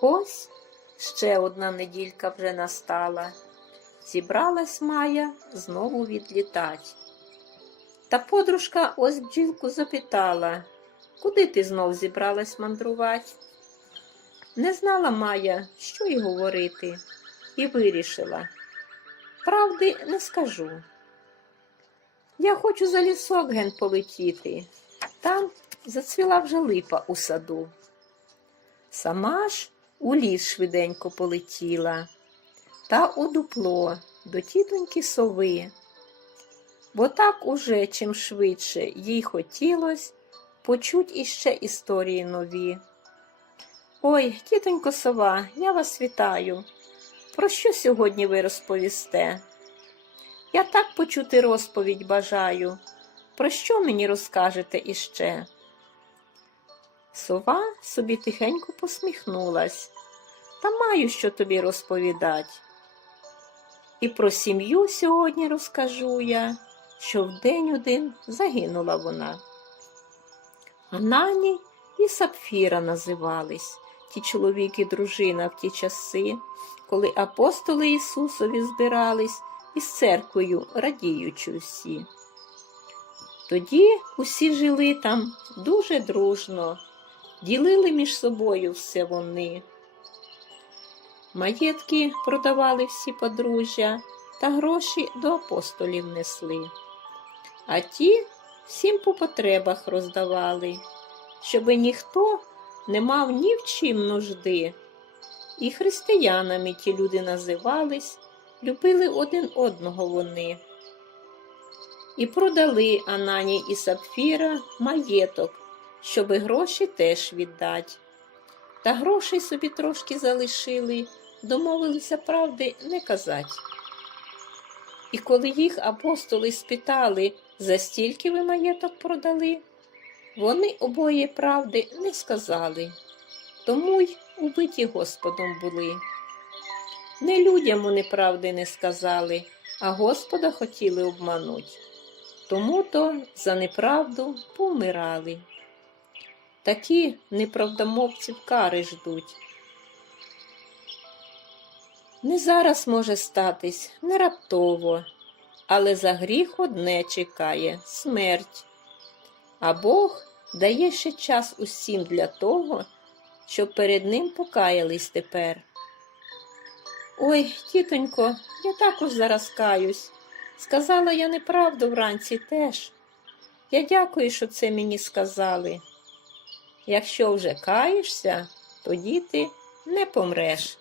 Ось ще одна неділька вже настала. Зібралась Майя знову відлітать. Та подружка ось бджілку запитала, куди ти знов зібралась мандрувати? Не знала Майя, що й говорити, і вирішила. Правди не скажу. Я хочу за лісок ген полетіти. Там зацвіла вже липа у саду. Сама ж у ліс швиденько полетіла, та у дупло до тітоньки сови. Бо так уже чим швидше їй хотілось почуть іще історії нові. Ой, тітонько сова, я вас вітаю. Про що сьогодні ви розповісте? Я так почути розповідь бажаю. Про що мені розкажете іще? Сова собі тихенько посміхнулась. Та маю що тобі розповідать. І про сім'ю сьогодні розкажу я, що в день один загинула вона. Анані і Сапфіра називались, ті чоловік і дружина в ті часи, коли апостоли Ісусові збирались із церквою радіючи всі. Тоді усі жили там дуже дружно, ділили між собою все вони. Маєтки продавали всі подружжя та гроші до апостолів несли. А ті всім по потребах роздавали, щоби ніхто не мав ні в чим нужди. І християнами ті люди називались, любили один одного вони. І продали Анані і Сапфіра маєток, щоби гроші теж віддать. Та грошей собі трошки залишили, домовилися правди не казать. І коли їх апостоли спитали, за стільки ви маєток продали, вони обоє правди не сказали, тому й убиті Господом були. Не людям вони правди не сказали, а Господа хотіли обмануть. Тому то за неправду помирали. Такі неправдомовців кари ждуть. Не зараз може статись, не раптово, але за гріх одне чекає смерть. А Бог дає ще час усім для того, щоб перед ним покаялись тепер. Ой, тітонько, я також зараз каюсь. Сказала я неправду вранці теж. Я дякую, що це мені сказали. Якщо вже каєшся, тоді ти не помреш.